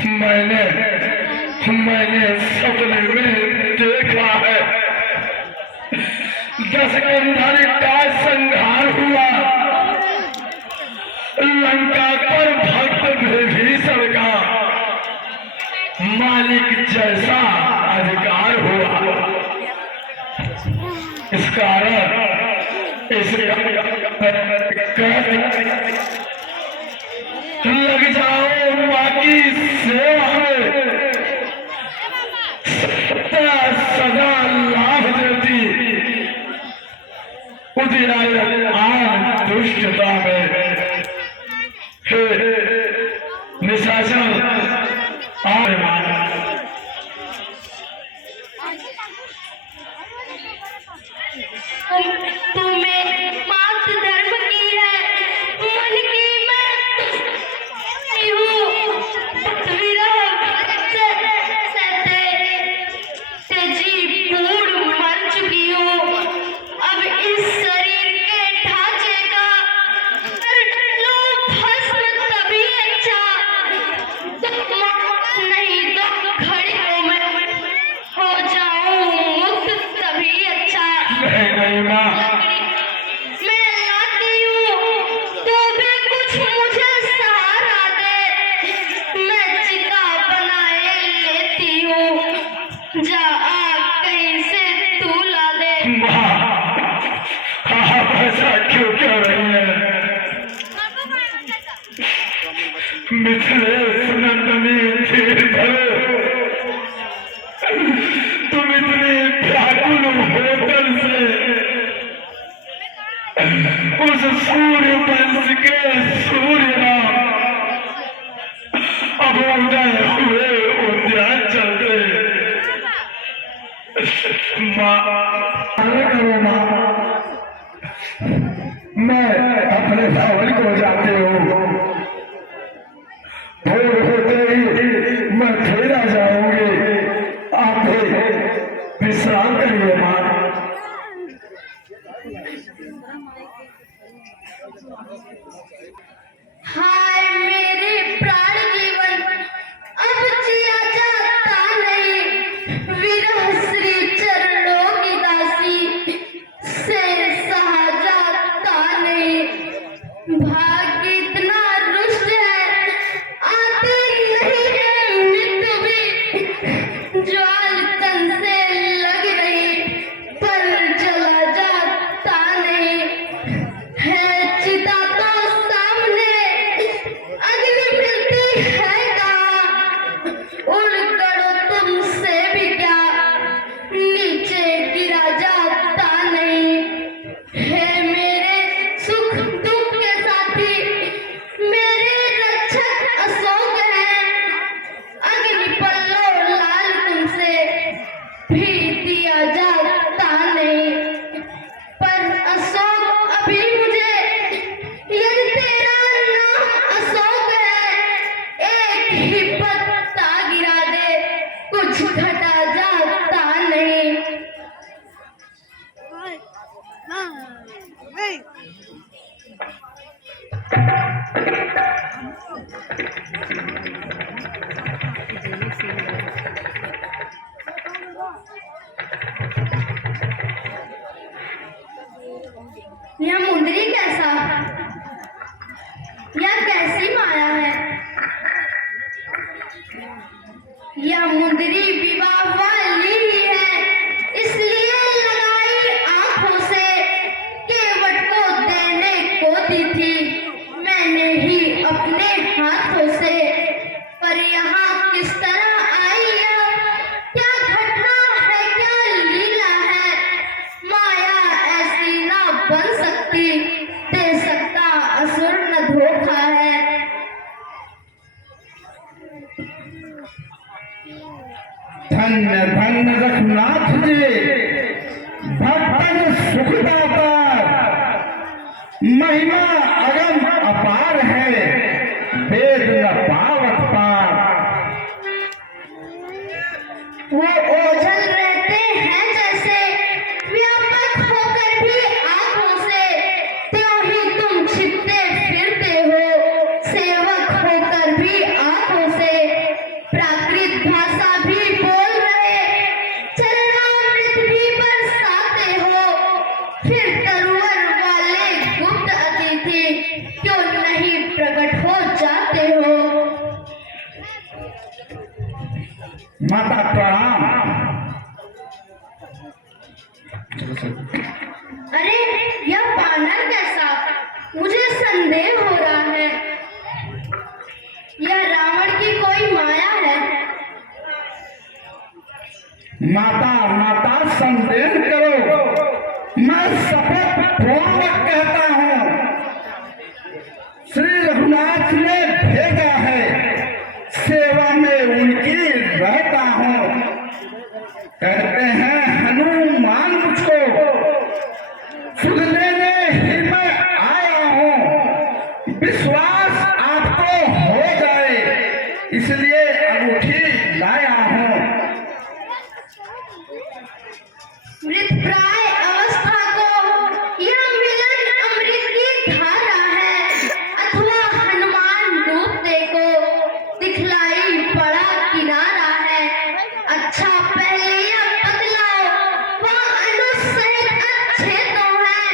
मैंने मैंने सपने में देखा है, दशकंधारी का संहार हुआ, लंका पर भक्त विभीषण का मालिक जैसा अधिकार हुआ। इस कारण लग जाओ माँ की सेवा में, सदा लाभ देती उदिरायमान दुष्टता में। हे निशाचर तुम्हें मात धर्म की है, मन की मैं हूँ। तेजी पूर्ण मर चुकी हूँ। अब इस शरीर के ढांचे का कर लो भस्म, तभी अच्छा। नहीं तो घड़ियों में हो जाऊं मुक्त, तभी अच्छा। नहीं माँ, मैं लाती हूँ तो भी कुछ मुझे सहारा दे। मैं चिता बनाए लेती हूँ, जा आग कहीं से तू ला दे। माँ आप ऐसा क्यों कर रही है? मिथिलेश नंदनी धीर धरो, तुम इतनी व्याकुल होकर से उस सूर्य वंश के सूर्य राम अब उदय हुए उद्यान चलते। माँ करो माँ, मैं अपने भवन को जाते हूँ, भोर होते ही मैं फिर आ जाऊंगी। आप भी विश्राम करिए माँ। हाय मेरे प्राण जीवन, अब जिया जाता नहीं। विरह श्री चरणों की दासी से सहा जाता नहीं। भाग्य इतना रुष्ट है, आती नहीं है मृत्यु भी। ज्वाल तन से लग रही पर जला जाता नहीं है। चिता तो सामने, अग्नि मिलती है कहाँ। उड़ करो तुमसे भी क्या, नीचे गिरा जाता नहीं है। मेरे सुख दुख के साथी मेरे रक्षक अशोक हैं। अग्नि पल्लव लाल तुमसे भी दिया जाता नहीं। पर अशोक अभी मुझे, यदि तेरा नाम अशोक है, एक ही पत्ता गिरा दे, कुछ घटा जाता नहीं। यह मुंदरी कैसा, यह कैसी माया है। यह मुंदरी विवाह वाली ही है, इसलिए लगाई आंखों से। केवट को देने को दी थी मैंने ही अपने हाथों से। पर यहाँ किस तरह आई यह, क्या घटना है, क्या लीला है। माया ऐसी ना बन सकती, दे सकता असुर न धोखा है। धन्य धन्य रघुनाथ जी, भक्तन सुखदाता, महिमा अगम अपार है, वेद न पावत पार। वो ओझल रहते हैं जैसे, व्यापक होकर भी आंखों से। त्यों ही तुम छिपते फिरते हो, सेवक होकर भी आंखों से। प्राकृत भाषा भी बोल रहे, चरणामृत भी बरसाते हो, फिर तरुवर वाले गुप्त अतिथि क्यों नहीं प्रकट हो जाते हो। माता प्रणाम। अरे यह बानर कैसा, मुझे संदेह हो रहा है, यह रावण की कोई माया है। माता माता संदेह करो, मैं शपथ पूर्वक कहता हूँ श्री रघुनाथ ने भेजा है, सेवा में उनकी रहता हूँ। कहते हैं हनुमान मुझको सुध लेने ही मैं आया हूँ, विश्वास आपको हो जाए इसलिए अंगूठी लाया हूँ। मृतप्राय अवस्था को यह मिलन अमृत की धारा है, अथवा हनुमान डूबते को दिखलाई पड़ा किनारा है। अच्छा पहले यह बदलाओ, वह अनुसहित अच्छे तो हैं,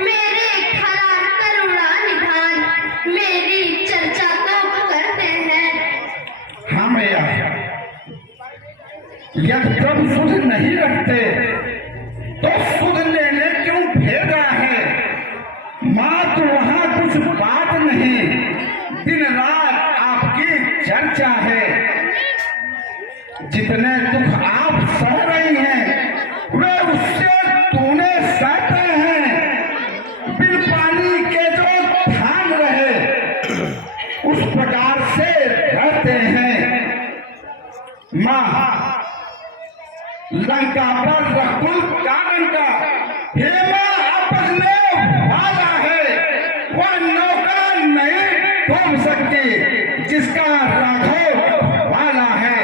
मेरे खरा करुणा निधान, मेरी चर्चा तो करते हैं। हाँ भैया, यदि सुध नहीं रखते तो सुध लेने क्यों भेजा है। माँ तो वहाँ कुछ बात नहीं, दिन रात आपकी चर्चा है। जितने दुख आप सह रही हैं वे उससे तूने सहते हैं। बिन पानी के जो ठान रहे उस प्रकार से रहते हैं। माँ लंका पर रकुल का डंका हेमा अपने वाला है, वह नौका नहीं घूम सकती जिसका राघव वाला है।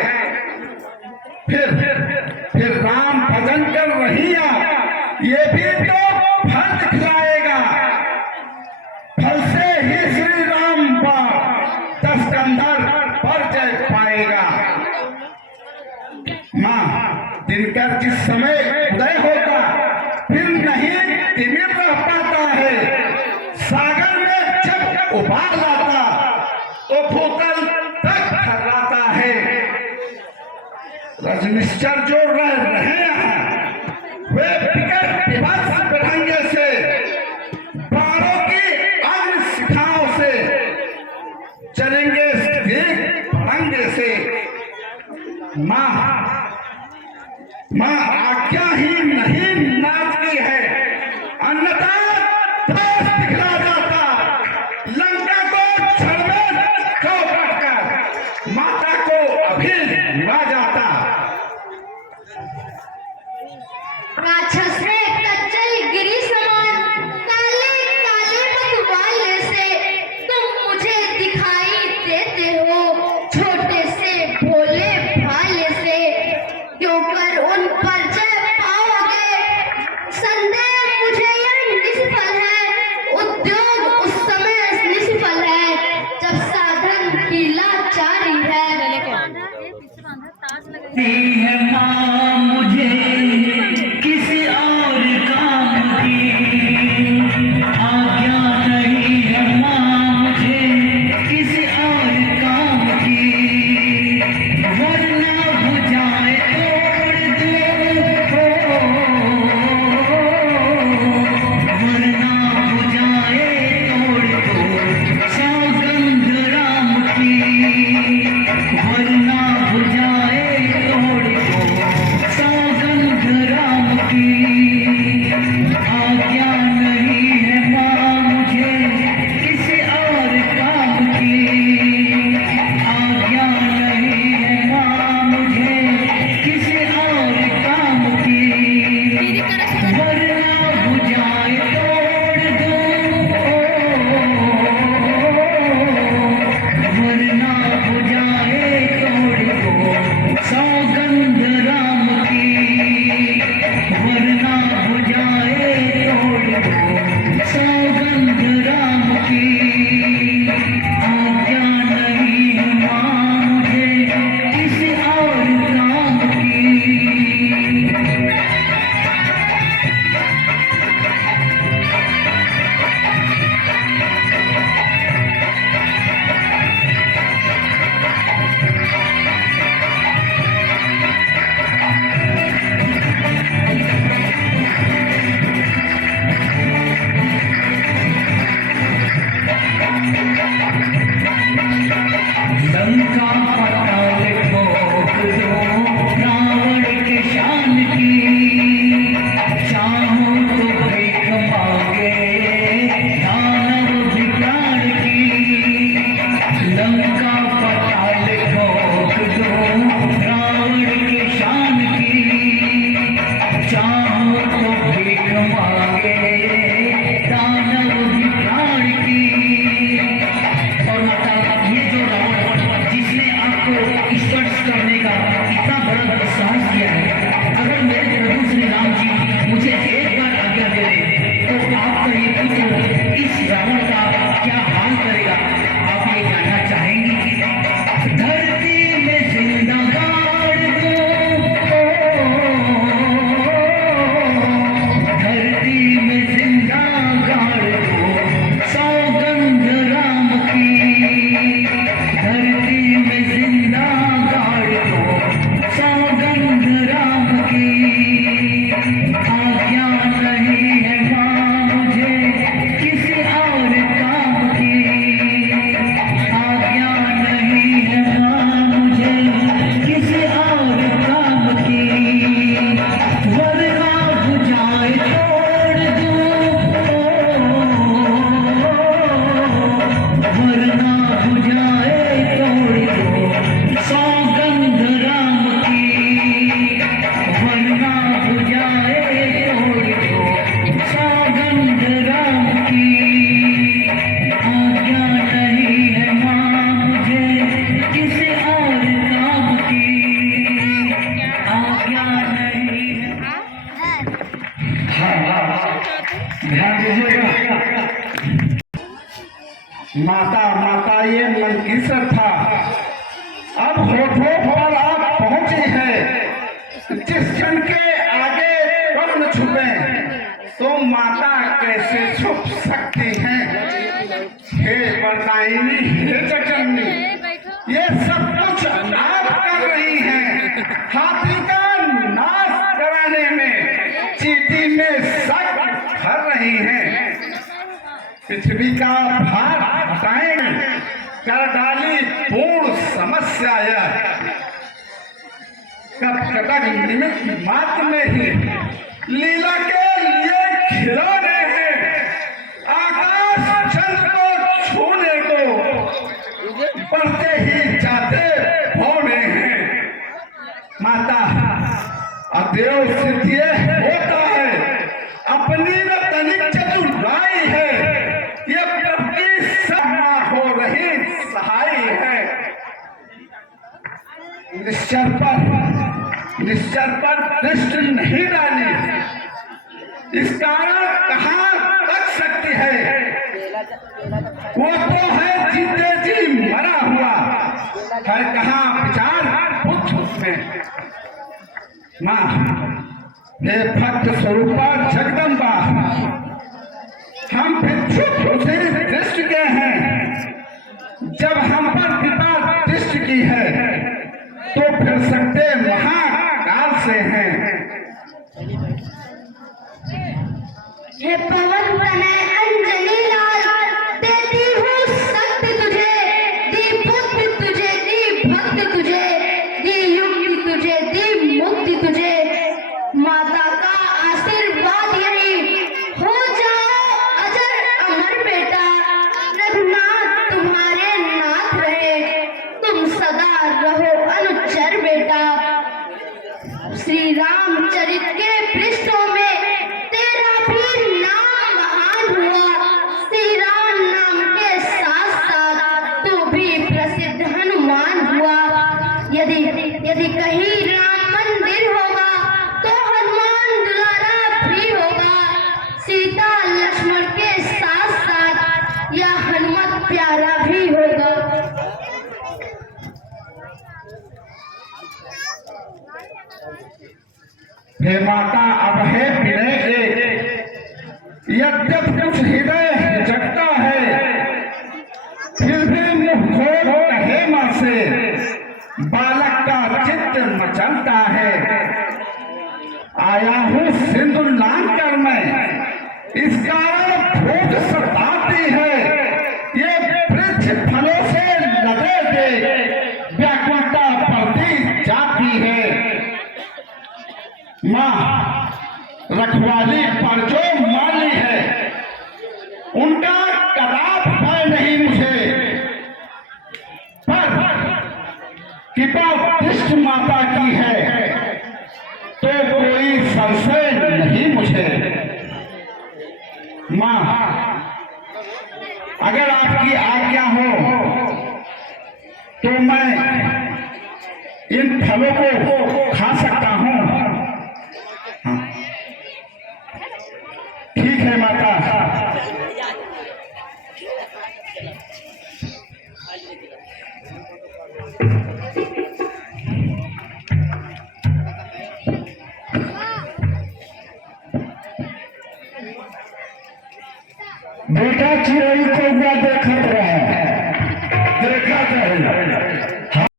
फिर राम भजन कर रही ये भी तो फल दिखलाएगा, फल से ही श्री राम दस कंधर पर जय पाएगा। माँ दिनकर जिस समय उदय होता फिर नहीं तिमिर रह पाता है। सागर में जब उबाल लाता तो भूतल तक थर्राता है। रजनिश्चर जो रह रहे हैं वे विकट विभत्स विभंगे से, बाणों की अग्नि शिखाओं से चलेंगे भड़ंगे से। माँ आज्ञा ही नहीं नाचती है, अन्यथा देश दिखला जाता। लंका को क्षण में चौपट कर माता को अभी ला जाता। राक्षस ने कच्चल गिरी समान काले काले मतवाले से तुम मुझे दिखाई देते हो, छोटे से भोले भाले से क्यों कर उन पर जय पाओगे। संदेह मुझे यह निष्फल है, उद्योग उस समय निष्फल है जब साधन की लाचारी है। माँ मुझे किसी और काम की आज्ञा नहीं है, माँ मुझे किसी और काम की, वरना बुझाए तोड़ दो, वरना बुझाए तोड़ दो सौगंध राम की, वरना बुझाए तोड़ दो धरती में जिंदा गाड़ दो सौगंध राम की। आज्ञा नहीं है माँ मुझे किसी और काम की। आज्ञा नहीं है माँ मुझे किसी और काम की। वरना बुझाए तोड़ दूं, वरना बुझाए तोड़ दूं सौगंध राम की। वरना बुझाए तोड़ दूं सौगंध राम की। आज्ञा नहीं है माँ मुझे किसी और काम की। आज्ञा नहीं है। ध्यान दीजिएगा। माता माता ये मनकीसर था, अब होठों पर आप पहुंची है। जिस जन के आगे कर्ण छुपे तो माता कैसे छुप सकती हैं। हे वरदायिनी, हे जगन्नी, ये सब कुछ आप कर रही हैं। हाथी का नाश कराने में, चीटी में शक भर रही हैं। पृथ्वी का भार हटाएंगे, कर डाली पूर्ण समस्या यह। कब कटक निमित्त मात्र में ही लीला के लिए खिलौने हैं। आकाश चंद्र को छूने को बढ़ते ही जाते होने हैं। माता अदेव सिद्धि होता है, अपनी न तनिक चतुराई है। ये प्रभु समा हो रही सहाय है। निश्चर पर दृष्टि नहीं डाली, इस कारण कहाँ तक सकती है। वो तो है जीते जी मरा हुआ है, कहाँ विचार बुद्ध में। माँ हे भक्त स्वरूपा जगदम्बा, हम भिक्षुक उसे दृष्टि के हैं। जब हम पर कृपा दृष्टि की है तो फिर सकते महाकाल से हैं। हे पवन तनय अंजनी लाल, देती हूँ शक्ति तुझे, दी बुद्धि तुझे, दी भक्ति तुझे, दी युक्ति तुझे, दी मुक्ति तुझे। माता का आशीर्वाद यही, हो जाओ अजर अमर बेटा। रघुनाथ तुम्हारे नाथ रहे, तुम सदा रहो अनुचर बेटा। श्री रामचरित के पृष्ठों में तेरा भी नाम महान हुआ। श्री राम नाम के साथ साथ तू भी प्रसिद्ध हनुमान हुआ। यदि कहीं राम मंदिर होगा तो हनुमान दुलारा भी होगा। सीता लक्ष्मण के साथ साथ यह हनुमत प्यारा भी होगा। हे माता अब है विनय एक, यद्यप कुछ हृदय जगता है, फिर भी मुख खोल कहे माँ से, बालक का चित्त मचलता है। आया हूँ सिंदूर लांग कर मैं, इस कारण भूख सताती है। ये वृक्ष फलों से लदे दे, व्याकुलता बढ़ती जाती है। माँ रखवाली पर जो माली है, उनका कदाप भय नहीं मुझे, पर कृपा दृष्ट माता की है तो कोई संशय नहीं मुझे। माँ अगर आपकी आज्ञा हो तो मैं इन फलों को खा सकता हूँ। हाँ। ठीक है माता। बेटा चिड़ै को देख